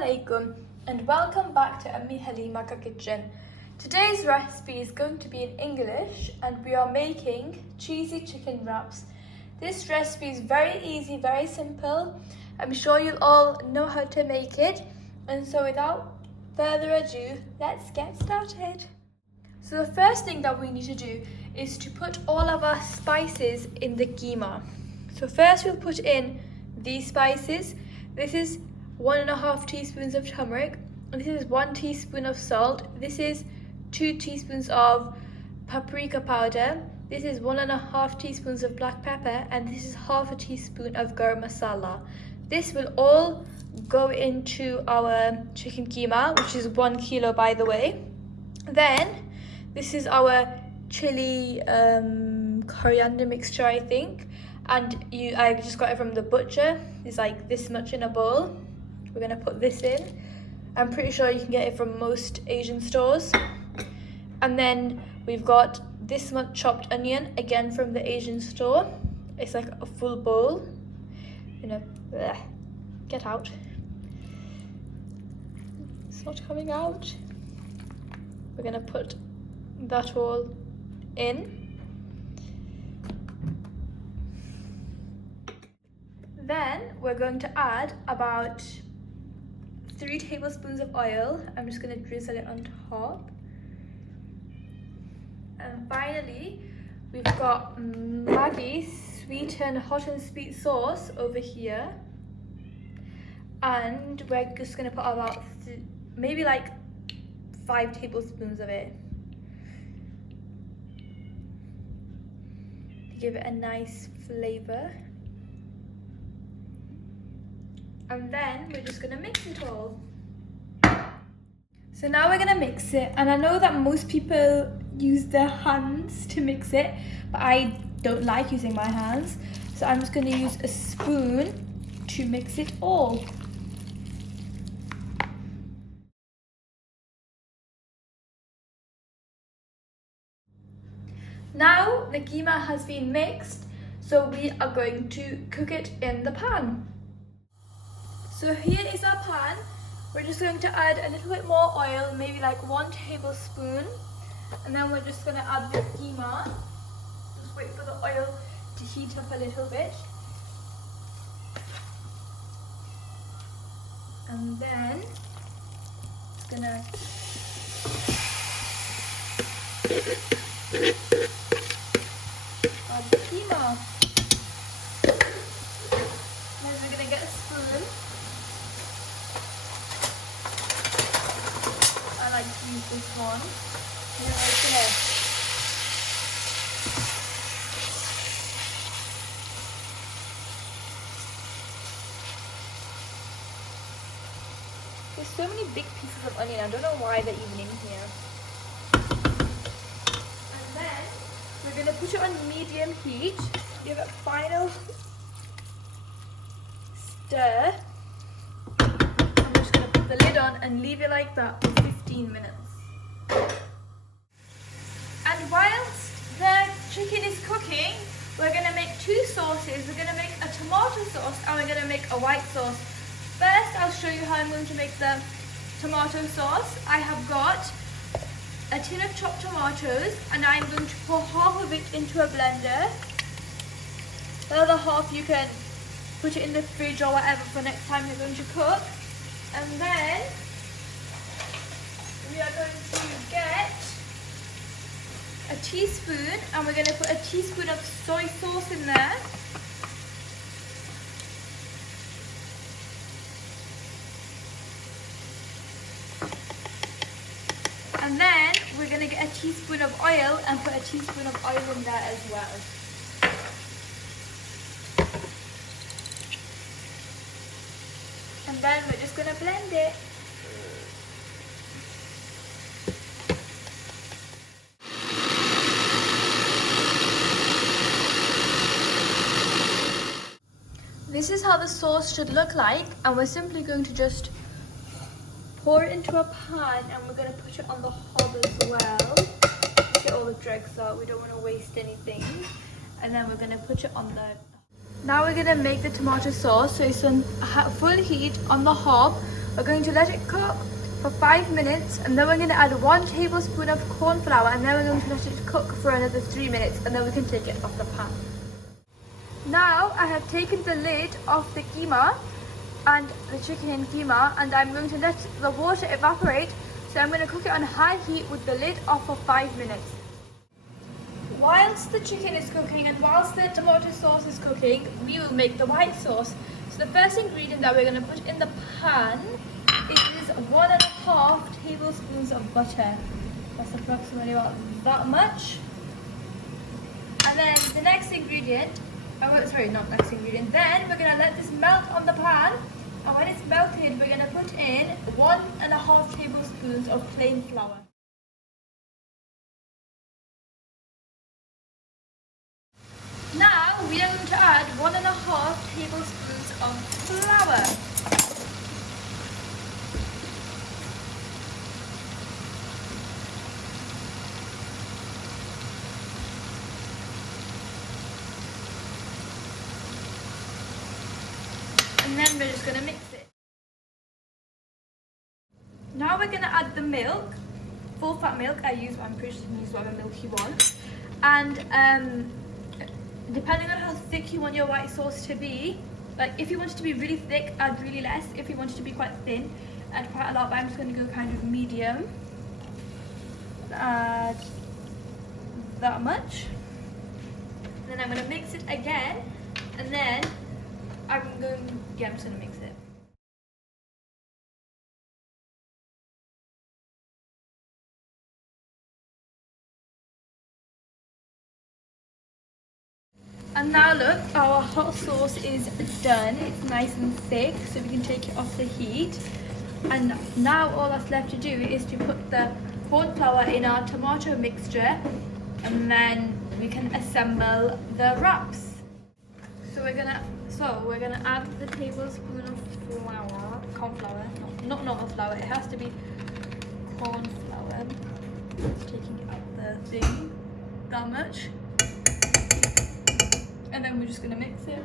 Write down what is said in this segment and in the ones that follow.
Assalamualaikum and welcome back to Ammi Halima Ka Kitchen. Today's recipe is going to be in English and we are making cheesy chicken wraps. This recipe is very easy, very simple. I'm sure you'll all know how to make it. And so without further ado, let's get started. So the first thing that we need to do is to put all of our spices in the keema. So first we'll put in these spices. This is 1.5 teaspoons of turmeric. This is 1 teaspoon of salt. This is 2 teaspoons of paprika powder. This is 1.5 teaspoons of black pepper, and this is 1/2 teaspoon of garam masala. This will all go into our chicken keema, which is 1 kilo by the way. Then this is our chili coriander mixture, I think, and I just got it from the butcher. It's like this much in a bowl. We're gonna put this in. I'm pretty sure you can get it from most Asian stores. And then we've got this much chopped onion, again from the Asian store. It's like a full bowl. You know, get out. It's not coming out. We're gonna put that all in. Then we're going to add about 3 tablespoons of oil. I'm just going to drizzle it on top. And finally, we've got Maggi sweet and hot and sweet sauce over here. And we're just going to put about maybe like 5 tablespoons of it. To give it a nice flavor. And then we're just gonna mix it all. So now we're gonna mix it, and I know that most people use their hands to mix it, but I don't like using my hands. So I'm just gonna use a spoon to mix it all. Now the keema has been mixed, so we are going to cook it in the pan. So here is our pan. We're just going to add a little bit more oil, maybe like 1 tablespoon. And then we're just going to add the keema. Just wait for the oil to heat up a little bit. And then just going to add the keema. Then we're going to get a spoon. To use this one. And then we're gonna there's so many big pieces of onion. I don't know why they're even in here. And then we're gonna put it on medium heat. Give it a final stir. I'm just gonna put the lid on and leave it like that for 15 minutes. And whilst the chicken is cooking, we're going to make 2 sauces. We're going to make a tomato sauce and we're going to make a white sauce. First, I'll show you how I'm going to make the tomato sauce. I have got a tin of chopped tomatoes and I'm going to pour half of it into a blender. The other half you can put it in the fridge or whatever for next time you're going to cook. And then we are going to get a teaspoon, and we're going to put a teaspoon of soy sauce in there. And then we're going to get a teaspoon of oil and put a teaspoon of oil in there as well. And then we're just going to blend it. This is how the sauce should look like, and we're simply going to just pour it into a pan and we're going to put it on the hob as well. Get all the dregs out, we don't want to waste anything. And then we're going to put it on the... Now we're going to make the tomato sauce. So it's on full heat on the hob. We're going to let it cook for 5 minutes, and then we're going to add 1 tablespoon of corn flour, and then we're going to let it cook for another 3 minutes, and then we can take it off the pan. Now I have taken the lid off the keema and the chicken in keema, and I'm going to let the water evaporate. So I'm going to cook it on high heat with the lid off for 5 minutes. Whilst the chicken is cooking and whilst the tomato sauce is cooking, we will make the white sauce. So the first ingredient that we're going to put in the pan is 1.5 tablespoons of butter. That's approximately about that much. And then the next ingredient, then we're going to let this melt on the pan, and when it's melted we're going to put in 1.5 tablespoons of plain flour. Now we are going to add 1.5 tablespoons of flour. And then we're just going to mix it. Now we're going to add the milk, full fat milk. I'm pretty sure you can use whatever milk you want. And depending on how thick you want your white sauce to be, like if you want it to be really thick, add really less. If you want it to be quite thin, add quite a lot, but I'm just going to go kind of medium. Add that much. And then I'm going to mix it again, and then I'm just going to mix it. And now look, our hot sauce is done. It's nice and thick, so we can take it off the heat. And now all that's left to do is to put the corn flour in our tomato mixture, and then we can assemble the wraps. So we're gonna add the tablespoon of flour, corn flour, not normal flour. It has to be corn flour. Just taking out the thing, that much. And then we're just going to mix it.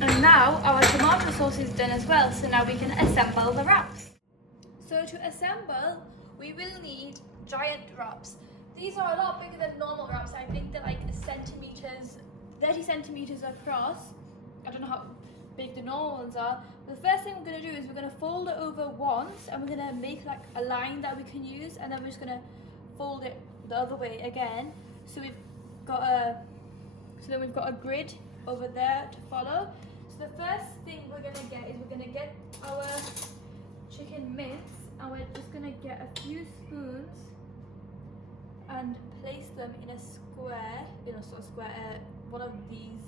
And now our tomato sauce is done as well, so now we can assemble the wraps. So to assemble, we will need giant wraps. These are a lot bigger than normal wraps. I think they're like 30 centimeters across. I don't know how big the normal ones are. The first thing we're going to do is we're going to fold it over once, and we're going to make like a line that we can use, and then we're just going to fold it the other way again. So we've got a grid over there to follow. So the first thing we're going to get is we're going to get our chicken mince, and we're just going to get a few spoons and place them in a square, one of these.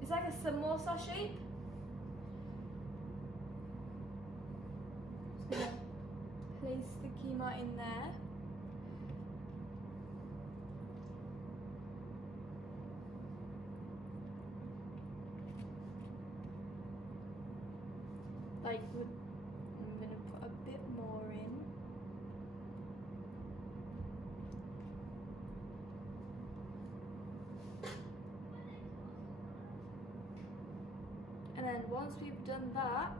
It's like a samosa shape. So place the keema in there. I'm going to put a bit more in. And then once we've done that,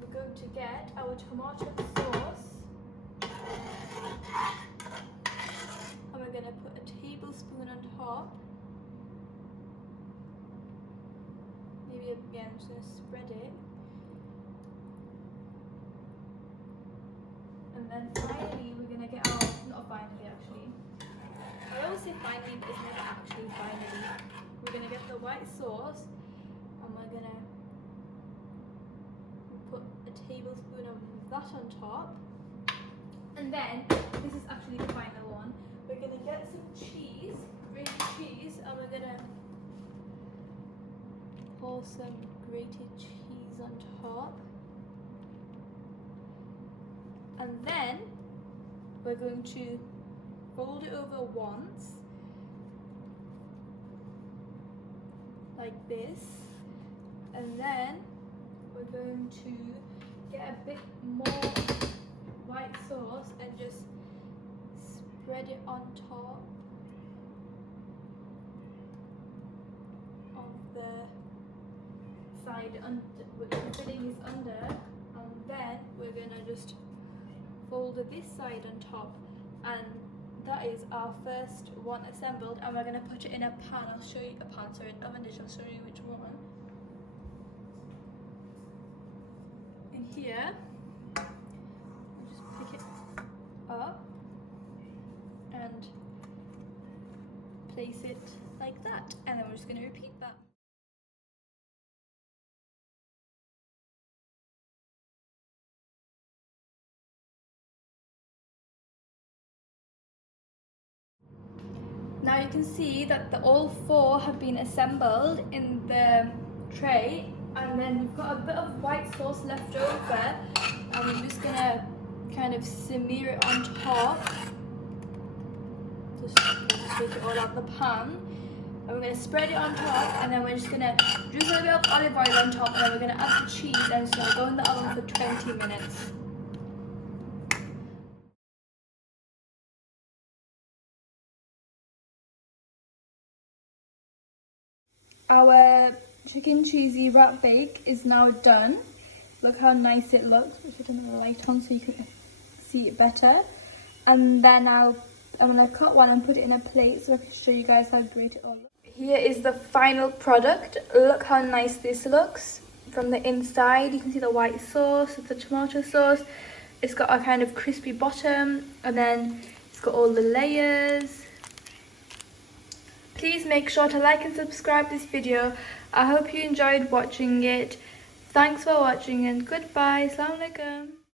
we're going to get our tomato sauce, and we're going to put a tablespoon on top. Maybe again, I'm just going to spread it. And then finally, we're going to get our, not finally actually, I always say finally, but it's never actually finally. We're going to get the white sauce, and we're going to put a tablespoon of that on top. And then, this is actually the final one, we're going to get some cheese, grated cheese, and we're going to pour some grated cheese on top. And then we're going to fold it over once, like this, and then we're going to get a bit more white sauce and just spread it on top. the side, the filling is under, and then we're gonna just fold this side on top, and that is our first one assembled, and we're gonna put it in a pan. I'll show you a pan, sorry, an oven dish. I'll show you which one. In here, I'll just pick it up and place it like that, and then we're just going to repeat that. Now you can see that all four have been assembled in the tray, and then we've got a bit of white sauce left over, and we're just going to kind of smear it on top. Just take it all out the pan, and we're going to spread it on top, and then we're just going to drizzle a bit of olive oil on top, and then we're going to add the cheese, and it's going to go in the oven for 20 minutes. Our chicken cheesy wrap bake is now done. Look how nice it looks. I'll turn the light on so you can see it better. And then I'm going to cut one and put it in a plate so I can show you guys how great it all looks. Here is the final product. Look how nice this looks from the inside. You can see the white sauce, the tomato sauce. It's got a kind of crispy bottom, and then it's got all the layers. Please make sure to like and subscribe this video. I hope you enjoyed watching it. Thanks for watching and goodbye. Assalamu alaikum.